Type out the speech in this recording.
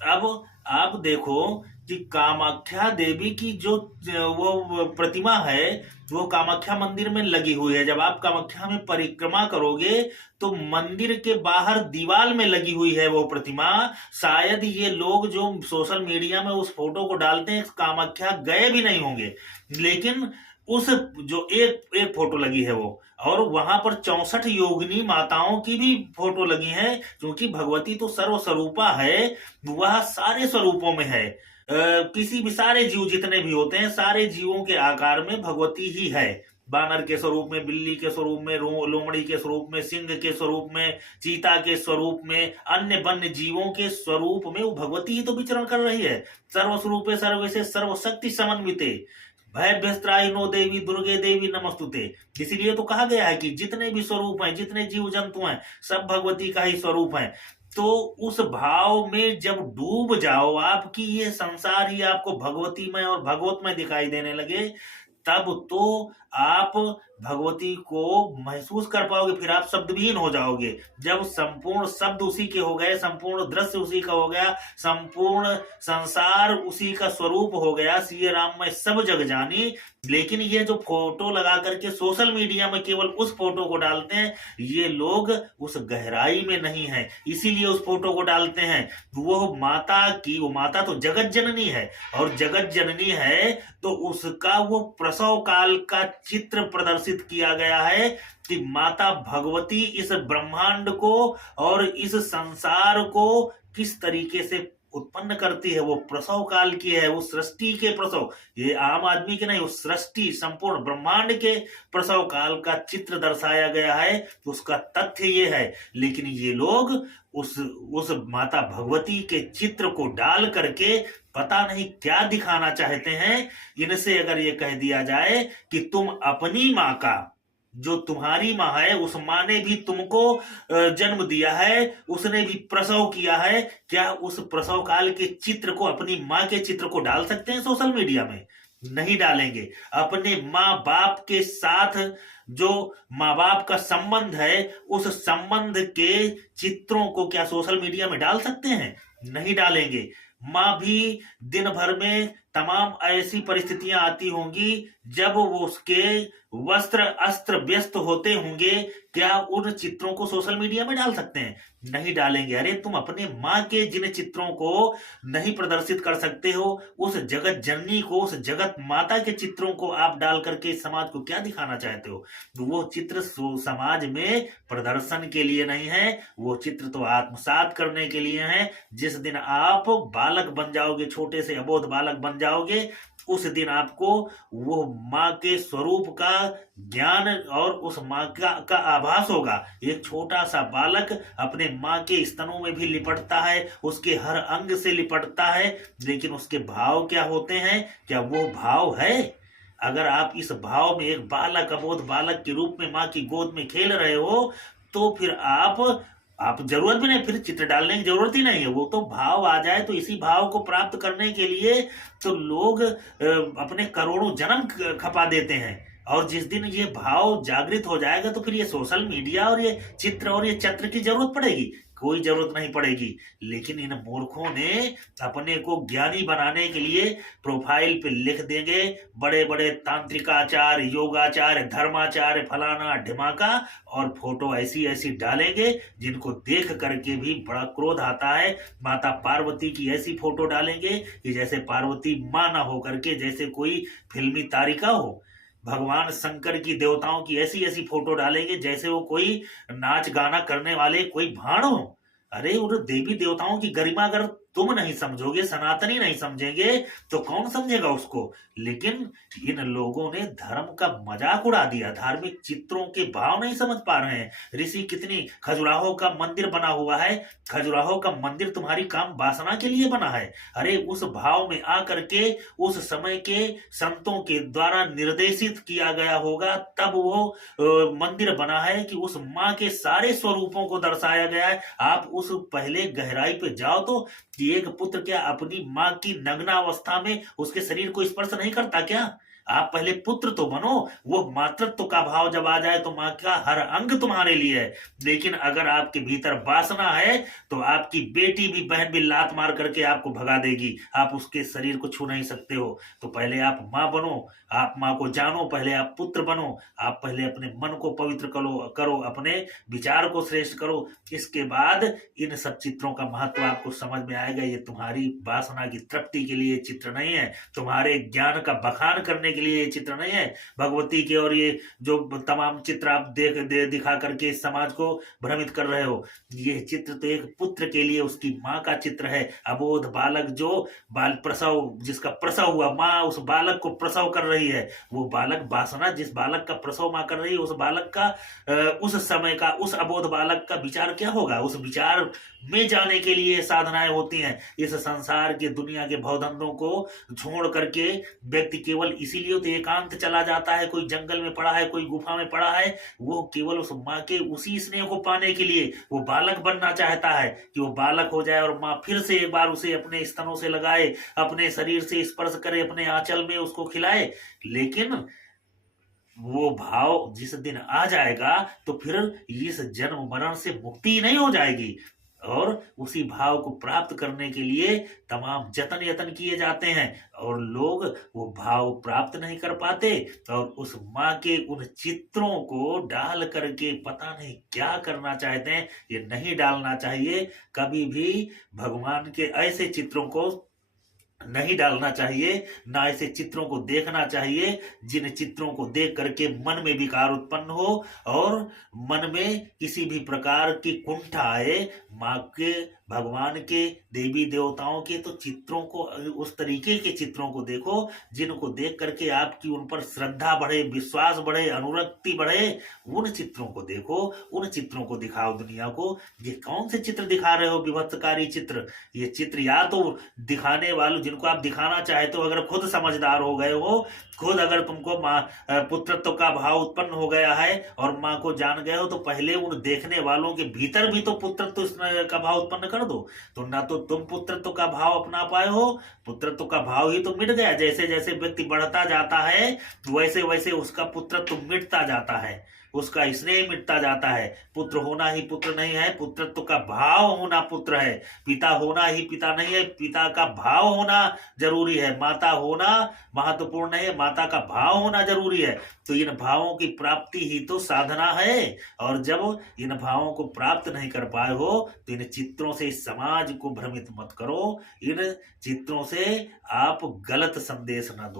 अब आप देखो कि कामाख्या देवी की जो वो प्रतिमा है, वो कामाख्या मंदिर में लगी हुई है। जब आप कामाख्या में परिक्रमा करोगे तो मंदिर के बाहर दीवार में लगी हुई है वो प्रतिमा। शायद ये लोग जो सोशल मीडिया में उस फोटो को डालते हैं कामाख्या गए भी नहीं होंगे, लेकिन उस जो एक एक फोटो लगी है वो, और वहां पर 64 योगिनी माताओं की भी फोटो लगी है, क्योंकि भगवती तो सर्व स्वरूपा है, वह सारे स्वरूपों में है। किसी भी सारे जीव जितने भी होते हैं, सारे जीवों के आकार में भगवती ही है। बानर के स्वरूप में, बिल्ली के स्वरूप में, लोमड़ी के स्वरूप में, सिंह के स्वरूप में, चीता के स्वरूप में, अन्य वन्य जीवों के स्वरूप में वो भगवती ही तो विचरण कर रही है। सर्वस्वरूपे सर्वसे सर्वशक्ति समन्विते भय नो देवी दुर्गे देवी नमस्तुते। इसीलिए तो कहा गया है कि जितने भी स्वरूप हैं, जितने जीव जंतु हैं, सब भगवती का ही स्वरूप है। तो उस भाव में जब डूब जाओ, आपकी ये संसार ही आपको भगवतीमय और भगवतमय दिखाई देने लगे, तब तो आप भगवती को महसूस कर पाओगे, फिर आप शब्दविहीन हो जाओगे। जब संपूर्ण शब्द उसी के हो गए, संपूर्ण दृश्य उसी का हो गया, संपूर्ण संसार उसी का स्वरूप हो गया, सिय राम मैं सब जग जानी। लेकिन ये जो फोटो लगा करके सोशल मीडिया में केवल उस फोटो को डालते हैं, ये लोग उस गहराई में नहीं है, इसीलिए उस फोटो को डालते हैं। वो माता की, वो माता तो जगत जननी है, और जगत जननी है तो उसका वो प्रसव काल का चित्र प्रदर्शित किया गया है कि माता भगवती इस ब्रह्मांड को और इस संसार को किस तरीके से उत्पन्न करती है। वो प्रसव काल की है, वो सृष्टि के प्रसव, ये आम आदमी के नहीं, वो सृष्टि संपूर्ण ब्रह्मांड के प्रसव काल का चित्र दर्शाया गया है। तो उसका तथ्य ये है। लेकिन ये लोग उस माता भगवती के चित्र को डाल करके पता नहीं क्या दिखाना चाहते हैं। इनसे अगर ये कह दिया जाए कि तुम अपनी माँ का, जो तुम्हारी माँ है, उस माँ ने भी तुमको जन्म दिया है, उसने भी प्रसव किया है, क्या उस प्रसव काल के चित्र को, अपनी माँ के चित्र को डाल सकते हैं सोशल मीडिया में? नहीं डालेंगे। अपने माँ बाप के साथ जो माँ बाप का संबंध है, उस संबंध के चित्रों को क्या सोशल मीडिया में डाल सकते हैं? नहीं डालेंगे। माँ भी दिन भर में तमाम ऐसी परिस्थितियां आती होंगी जब वो उसके वस्त्र अस्त्र व्यस्त होते होंगे, क्या उन चित्रों को सोशल मीडिया में डाल सकते हैं? नहीं डालेंगे। अरे तुम अपने माँ के जिन चित्रों को नहीं प्रदर्शित कर सकते हो, उस जगत जननी को, उस जगत माता के चित्रों को आप डाल करके समाज को क्या दिखाना चाहते हो? वो चित्र समाज में प्रदर्शन के लिए नहीं है, वो चित्र तो आत्मसात करने के लिए है। जिस दिन आप बालक बन जाओगे, छोटे से अबोध बालक बन जाओगे, उस दिन आपको वो माँ के स्वरूप का ज्ञान और उस माँ का आभास होगा। एक छोटा सा बालक अपने माँ के स्तनों में भी लिपटता है, उसके हर अंग से लिपटता है, लेकिन उसके भाव क्या होते हैं? क्या वो भाव है? अगर आप इस भाव में एक बालक, अबोध बालक के रूप में माँ की गोद में खेल रहे हो, तो फिर आप जरूरत भी नहीं, फिर चित्र डालने की जरूरत ही नहीं है। वो तो भाव आ जाए, तो इसी भाव को प्राप्त करने के लिए तो लोग अपने करोड़ों जन्म खपा देते हैं। और जिस दिन ये भाव जागृत हो जाएगा, तो फिर ये सोशल मीडिया और ये चित्र और ये चत्र की जरूरत पड़ेगी? कोई जरूरत नहीं पड़ेगी। लेकिन इन मूर्खों ने अपने को ज्ञानी बनाने के लिए प्रोफाइल पे लिख देंगे बड़े बड़े तांत्रिकाचार्य, योगाचार्य, धर्माचार्य, फलाना ढिमाका, और फोटो ऐसी ऐसी डालेंगे जिनको देख करके भी बड़ा क्रोध आता है। माता पार्वती की ऐसी फोटो डालेंगे कि जैसे पार्वती मां ना हो करके जैसे कोई फिल्मी तारिका हो। भगवान शंकर की, देवताओं की ऐसी ऐसी फोटो डालेंगे जैसे वो कोई नाच गाना करने वाले कोई भाड़ हो। अरे उन देवी देवताओं की गरिमा अगर तुम नहीं समझोगे, सनातनी नहीं समझेंगे, तो कौन समझेगा उसको? लेकिन इन लोगों ने धर्म का मजाक उड़ा दिया, धार्मिक चित्रों के भाव नहीं समझ पा रहे हैं। ऋषि कितनी, खजुराहो का मंदिर बना हुआ है, खजुराहो का मंदिर तुम्हारी काम वासना के लिए बना है। अरे उस भाव में आकर के उस समय के संतों के द्वारा निर्देशित किया गया होगा, तब वो मंदिर बना है कि उस माँ के सारे स्वरूपों को दर्शाया गया है। आप उस पहले गहराई पे जाओ तो, कि एक पुत्र क्या अपनी माँ की नग्नावस्था में उसके शरीर को स्पर्श नहीं करता क्या? आप पहले पुत्र तो बनो। वो मातृत्व का भाव जब आ जाए तो माँ का हर अंग तुम्हारे लिए है। लेकिन अगर आपके भीतर वासना है तो आपकी बेटी भी, बहन भी लात मार करके आपको भगा देगी, आप उसके शरीर को छू नहीं सकते हो। तो पहले आप माँ बनो, आप माँ को जानो, पहले आप पुत्र बनो, आप पहले अपने मन को पवित्र करो, अपने विचार को श्रेष्ठ करो। इसके बाद इन सब चित्रों का महत्व आपको समझ में आएगा। ये तुम्हारी वासना की तृप्ति के लिए चित्र नहीं है, तुम्हारे ज्ञान का बखान करने के लिए ये चित्र नहीं है भगवती के। और ये जो तमाम चित्र आप दिखा करके इस समाज को भ्रमित कर रहे हो, ये चित्र तो एक पुत्र के लिए उसकी माँ का चित्र है। अबोध बालक जो बाल प्रसव, जिसका प्रसव हुआ, माँ उस बालक को प्रसव कर रही है, वो बालक वासना जिस बालक का प्रसव माँ कर रही है, उस बालक का उस समय का, उस अबोध बालक का विचार क्या होगा? उस विचार में जाने के लिए साधनाएं होती हैं। इस संसार के, दुनिया के भवधंधों को छोड़ करके व्यक्ति केवल इसीलिए तो एकांत चला जाता है, कोई जंगल में पड़ा है, कोई गुफा में पड़ा है, वो केवल उस माँ के उसी स्नेह को पाने के लिए वो बालक बनना चाहता है कि वो बालक हो जाए और माँ फिर से एक बार उसे अपने स्तनों से लगाए, अपने शरीर से स्पर्श करे, अपने आंचल में उसको खिलाए। लेकिन वो भाव जिस दिन आ जाएगा तो फिर इस जन्म मरण से मुक्ति नहीं हो जाएगी। और उसी भाव को प्राप्त करने के लिए तमाम जतन यतन किए जाते हैं और लोग वो भाव प्राप्त नहीं कर पाते और उस माँ के उन चित्रों को डाल करके पता नहीं क्या करना चाहते हैं। ये नहीं डालना चाहिए कभी भी। भगवान के ऐसे चित्रों को नहीं डालना चाहिए, ना ऐसे चित्रों को देखना चाहिए जिन चित्रों को देख करके मन में विकार उत्पन्न हो और मन में किसी भी प्रकार की कुंठा आए। माँ के, भगवान के, देवी देवताओं के तो चित्रों को, उस तरीके के चित्रों को देखो जिनको देख करके आपकी उन पर श्रद्धा बढ़े, विश्वास बढ़े, अनुरक्ति बढ़े। उन चित्रों को देखो, उन चित्रों को दिखाओ दुनिया को। ये कौन से चित्र दिखा रहे हो? विभत्सकारी चित्र। ये चित्र या तो दिखाने वालों, जिनको आप दिखाना चाहते हो, अगर खुद समझदार हो गए हो, खुद अगर तुमको माँ पुत्रत्व का भाव उत्पन्न हो गया है और माँ को जान गए हो, तो पहले उन देखने वालों के भीतर भी तो पुत्रत्व का भाव उत्पन्न कर दो। तो ना तो तुम पुत्रत्व का भाव अपना पाए हो, पुत्रत्व का भाव ही तो मिट गया। जैसे जैसे व्यक्ति बढ़ता जाता है वैसे वैसे उसका पुत्रत्व मिटता जाता है, उसका स्नेह मिटता जाता है। पुत्र होना ही पुत्र नहीं है, पुत्रत्व का भाव होना पुत्र है। पिता होना ही पिता नहीं है, पिता का भाव होना जरूरी है। माता होना महत्वपूर्ण नहीं है, माता का भाव होना जरूरी है। तो इन भावों की प्राप्ति ही तो साधना है। और जब इन भावों को प्राप्त नहीं कर पाए हो तो इन चित्रों से इस समाज को भ्रमित मत करो, इन चित्रों से आप गलत संदेश ना दो।